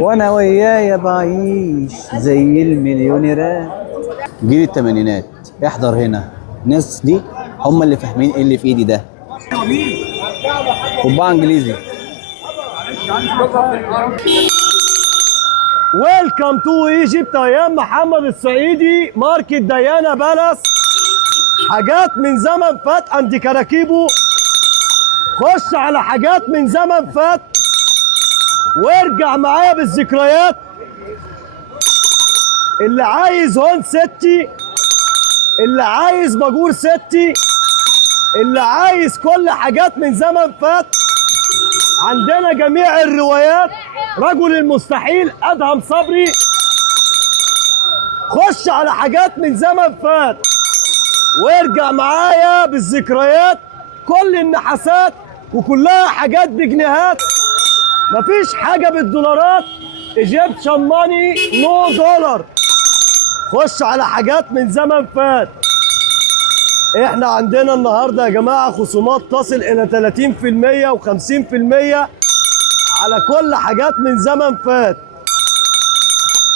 وانا ويايا بعيش زي المليونيرات. جيل الثمانينات احضر هنا، الناس دي هم اللي فاهمين ايه اللي في ايدي ده. قبعه انجليزي. ويلكم تو ايجيبت ايام محمد الصعيدي، ماركة ديانا بالاس. حاجات من زمن فات عند كراكيبو. خش على حاجات من زمن فات وارجع معايا بالذكريات. اللي عايز هون ستي، اللي عايز باجور ستي، اللي عايز كل حاجات من زمن فات، عندنا جميع الروايات. رجل المستحيل ادهم صبري. خش على حاجات من زمن فات وارجع معايا بالذكريات. كل النحاسات وكلها حاجات بجنيهات، مفيش حاجه بالدولارات. ايجيبشن ماني نو دولار. خش على حاجات من زمن فات. احنا عندنا النهارده يا جماعه خصومات تصل الى 30% و50% على كل حاجات من زمن فات.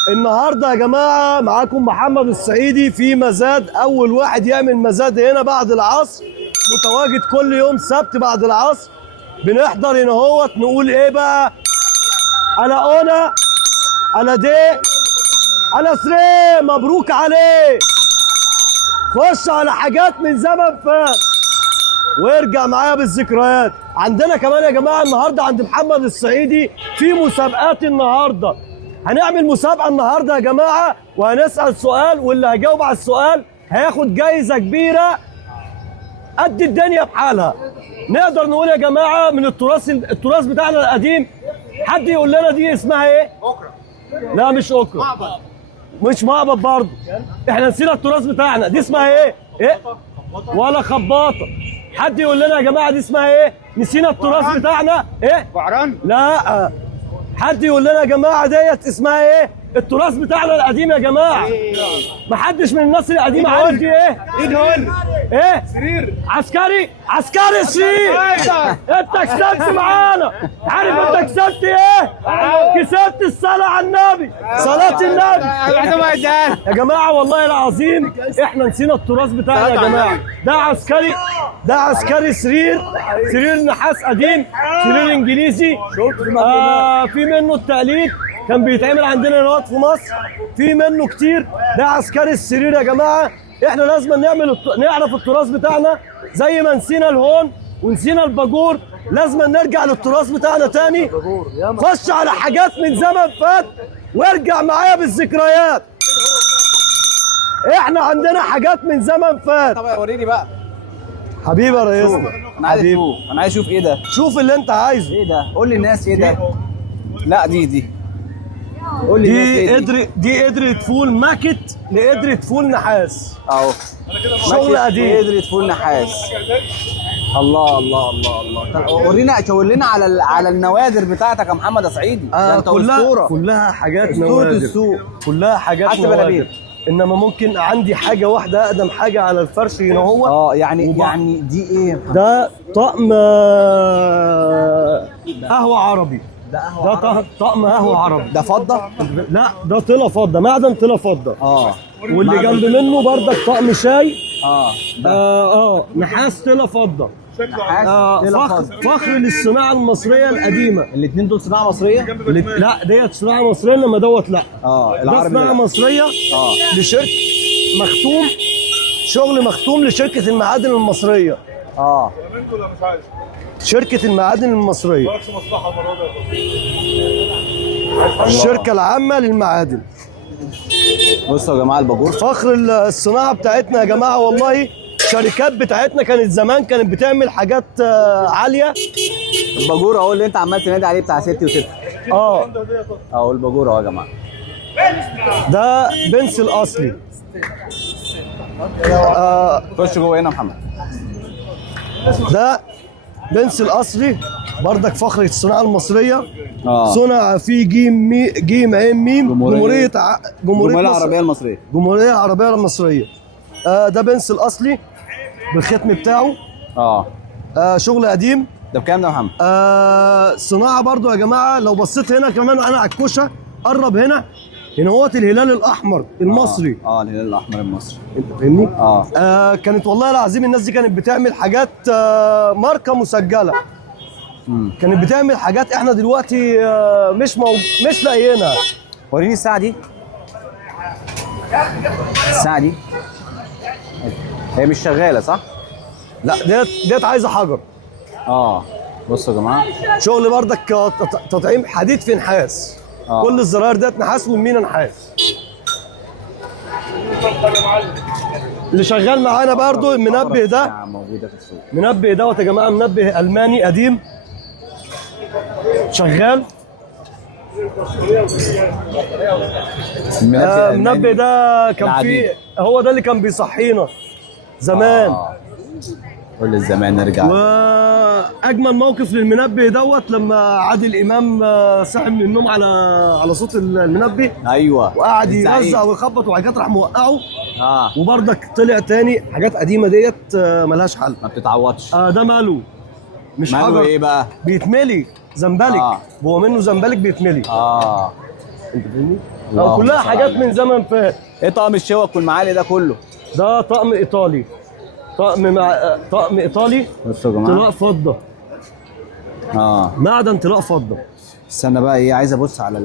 النهارده يا جماعه معاكم محمد الصعيدي في مزاد. اول واحد يعمل مزاد هنا بعد العصر، متواجد كل يوم سبت بعد العصر. بنحضر هنا اهوت نقول ايه بقى؟ انا اونا، انا دي، انا سري، مبروك عليه. خش على حاجات من زمن فات وارجع معايا بالذكريات. عندنا كمان يا جماعه النهارده عند محمد الصعيدي في مسابقات. النهارده هنعمل مسابقه النهارده يا جماعه، وهنسال سؤال، واللي هيجاوب على السؤال هياخد جايزه كبيره قد الدنيا بحالها. نقدر نقول يا جماعه من التراث بتاعنا القديم. حد يقول لنا دي اسمها ايه؟ اوكرة. لا مش اوكرة، معبد. مش معبد برضه، احنا نسينا التراث بتاعنا. دي اسمها ايه؟ ايه؟ ولا خباطه. حد يقول لنا يا جماعه دي اسمها ايه؟ نسينا التراث بتاعنا. ايه؟ وعران. لا. حد يقول لنا يا جماعه ديت اسمها ايه؟ التراث بتاعنا القديم يا جماعه. محدش من الناس القديمه عارف دي ايه؟ ايه دول؟ ايه؟ سرير عسكري. عسكري سرير. انت كسبت معانا. عارف انت كسبت ايه؟ كسبت الصلاه على النبي، صلاه النبي. يا جماعه والله العظيم احنا نسينا التراث بتاعنا يا جماعه. ده عسكري، ده عسكري سرير، سرير نحاس قديم، سرير انجليزي. في منه التقليد كان بيتعمل عندنا هنا في مصر، في منه كتير. ده عسكري السرير يا جماعه. احنا لازم نعرف التراث بتاعنا. زي ما نسينا الهون ونسينا الباجور، لازم نرجع للتراث بتاعنا تاني. خش على حاجات من زمن فات وارجع معايا بالذكريات. احنا عندنا حاجات من زمن فات. طب وريني بقى حبيبي يا ريسنا. انا عايز اشوف، انا عايز اشوف ايه ده. شوف اللي انت عايزه. ايه ده؟ قول للناس ايه ده. لا دي قول لي. دي قدرة فول ماكت لقدرة فول نحاس اهو. شغل قديم. قدرة فول نحاس. الله الله الله الله. طب ورينا، شاور لنا على النوادر بتاعتك يا محمد يا صعيدي. ده انت اسطوره. كلها حاجات اسطوره نوادر. السوق كلها حاجات نوادر. انما ممكن عندي حاجه واحده اقدم حاجه على الفرش هنا هو. يعني دي ايه؟ ده طقم قهوه عربي. ده طقم قهوه عربي. ده فضه؟ لا ده طلا فضه، معدن طلا فضه. واللي جنب منه بردك طقم شاي. نحاس طلا فضه. فخر للصناعه المصريه القديمه. الاثنين دول صناعه مصريه؟ لا ديت صناعه مصريه، انما دوت لا. العربي ده صناعه مصريه. لشركه مختوم، شغل مختوم لشركه المعادن المصريه. شركه المعادن المصريه، الشركه العامه للمعادن. بصوا يا جماعه الباجور، فخر الصناعه بتاعتنا يا جماعه. والله الشركات بتاعتنا كانت زمان بتعمل حاجات عاليه. الباجور اهو اللي انت عمال تنادي عليه بتاع ستي وستة. اهو الباجور اهو يا جماعه. ده بنسل اصلي. خش جوه هنا يا محمد. ده بنسل اصلي بردك فخر الصناعه المصريه. صنع في جيم عين ميم جمهوريه العربيه المصريه. جمهوريه العربيه المصريه. ده بنسل اصلي بالختم بتاعه. شغل قديم. ده بكام ده يا محمد؟ صناعه برضو يا جماعه. لو بصيت هنا كمان انا على الكوشه، قرب هنا هو الهلال الاحمر المصري. الهلال الاحمر المصري. انت فاهمني؟ كانت والله العظيم الناس دي كانت بتعمل حاجات ماركه مسجله. كانت بتعمل حاجات احنا دلوقتي مش لاقيينها. وريني الساعه دي. الساعه دي هي مش شغاله صح؟ لا ديت عايزه حجر. بصوا يا جماعه، شغل بردك تطعيم حديد في نحاس. كل الزراير ديت نحاس والمينا نحاس. اللي شغال معانا برضو المنبه ده موجوده في السوق. منبه دوت يا جماعه، منبه الماني قديم شغال. المنبه ده كان فيه، هو ده اللي كان بيصحينا زمان. كل الزمان نرجع. واجمل موقف للمنبه دوت لما عادل امام صحي من النوم على صوت المنبه. ايوه، وقعد يرزع ويخبط وبعد كده راح موقعه. وبرضك طلع تاني. حاجات قديمه ديت ملهاش حل، ما بتتعوضش. ده ماله مش ماله حجر. ايه بقى؟ بيتملي زنبلك. هو منه زنبلك بيتملي. انت فاهمني؟ كلها حاجات من زمن فات. ايه طقم الشوك والمعالي ده كله؟ ده طقم ايطالي. طقم ايطالي. بصوا يا جماعه، طلاء فضه. معدن طلاء فضه. استنى بقى، ايه، عايز ابص على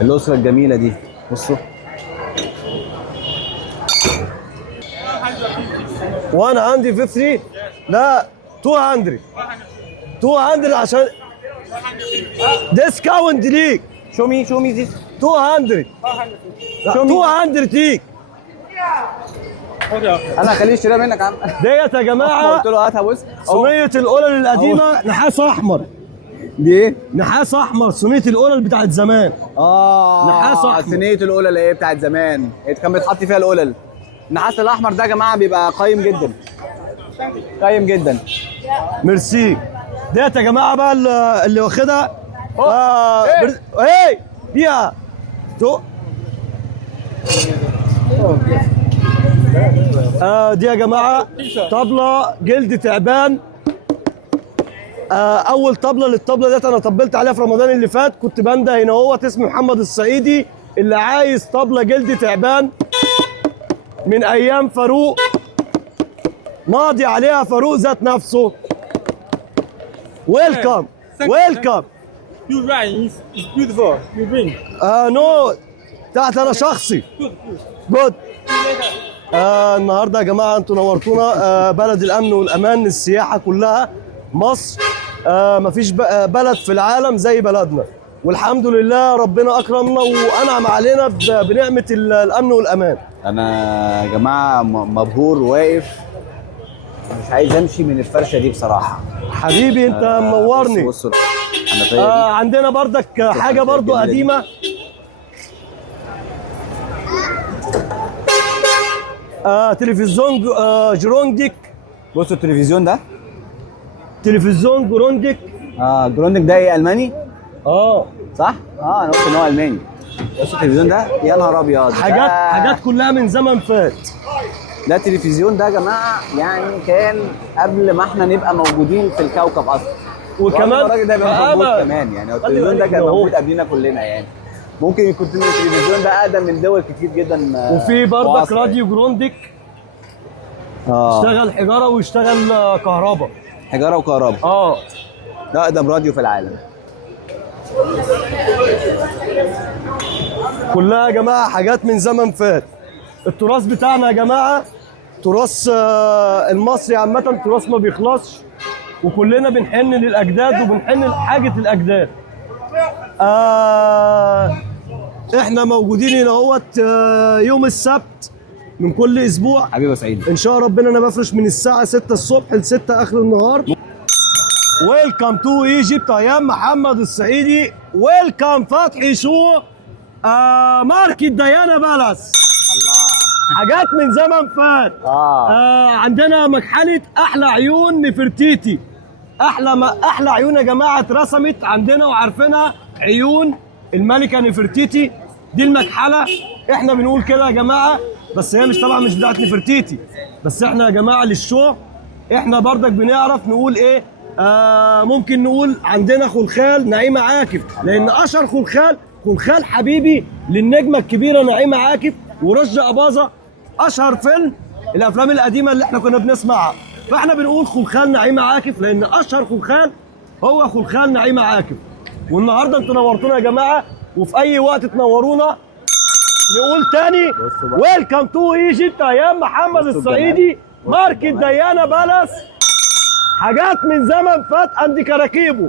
الاسره الجميله دي. بصوا، وانا عندي 53. لا 200 عشان ديسكاونت ليك. شو مي دي 200. 200 ليك. انا هخليه يشتريها منك يا عم. ديت يا جماعه قلت له هاتها. بص، صينيه القلل القديمه نحاس احمر. دي ايه؟ نحاس احمر، صينيه القلل بتاعت زمان. نحاس احمر. صينيه القلل ايه بتاعت زمان، كان بيتحط فيها القلل. النحاس الاحمر ده يا جماعه بيبقى قيم جدا. قيم جدا. ميرسي. ديت يا جماعه بقى اللي واخدها. ايه فيها دي يا جماعه طبله جلد تعبان. اول طبله للطبله ديت انا طبلت عليها في رمضان اللي فات. كنت بنده هنا هوت اسمي محمد الصعيدي. اللي عايز طبله جلد تعبان من ايام فاروق، ماضي عليها فاروق ذات نفسه. ويلكم. You write is beautiful. You bring. نو تحت انا شخصي. جود. النهارده يا جماعه انتوا نورتونا. بلد الامن والامان، السياحه كلها مصر. مفيش بلد في العالم زي بلدنا، والحمد لله ربنا اكرمنا وانعم علينا بنعمه الامن والامان. انا يا جماعه مبهور، واقف مش عايز امشي من الفرشه دي بصراحه. حبيبي انت منورني. بصوا عندنا بردك حاجه برضو قديمه. تلفزيون جرونديك. بصوا التلفزيون ده، تلفزيون جرونديك. جرونديك ده ايه، الماني؟ صح؟ انا قلت ان هو الماني. بصوا التلفزيون ده، يا نهار ابيض. حاجات كلها من زمن فات. ده التلفزيون ده يا جماعه يعني كان قبل ما احنا نبقى موجودين في الكوكب اصلا. وكمان الراجل ده بقى موجود كمان، يعني التلفزيون ده كان موجود قبلنا كلنا يعني. ممكن يكون التلفزيون ده اقدم من دول كتير جدا. وفي برضك راديو جرونديك. اشتغل حجاره واشتغل كهرباء. حجاره وكهرباء. ده اقدم راديو في العالم. كلها يا جماعه حاجات من زمن فات. التراث بتاعنا يا جماعه، تراث المصري عامه، تراث ما بيخلصش. وكلنا بنحن للاجداد وبنحن لحاجه الاجداد. احنا موجودين هنا اهوت يوم السبت من كل اسبوع. حبيبي يا سعيد، ان شاء ربنا انا بفرش من الساعه 6 الصبح ل 6 اخر النهار. ويلكم تو ايجيبت ايام محمد الصعيدي. ويلكم فتحي شو ماركت ديانا بالاس. الله، حاجات من زمن فات. عندنا مكحله احلى عيون نفرتيتي. احلى عيون يا جماعه اترسمت عندنا وعارفينها، عيون الملكه نفرتيتي. دي المكحله، احنا بنقول كده يا جماعه، بس هي مش طبعا مش بتاعت نفرتيتي، بس احنا يا جماعه للشو احنا برضك بنعرف نقول ايه، ممكن نقول عندنا خلخال نعيمه عاكف، لان اشهر خلخال حبيبي للنجمه الكبيره نعيمه عاكف ورشدي اباظه، اشهر فيلم الافلام القديمه اللي احنا كنا بنسمعها. فاحنا بنقول خلخال نعيمه عاكف لان اشهر خلخال هو خلخال نعيمه عاكف. والنهارده انتوا نورتونا يا جماعه، وفي اي وقت تنورونا نقول تاني ويلكم تو ايجيبت ايام محمد الصعيدي، ماركة ديانا بالاس، حاجات من زمن فات عند كراكيبه.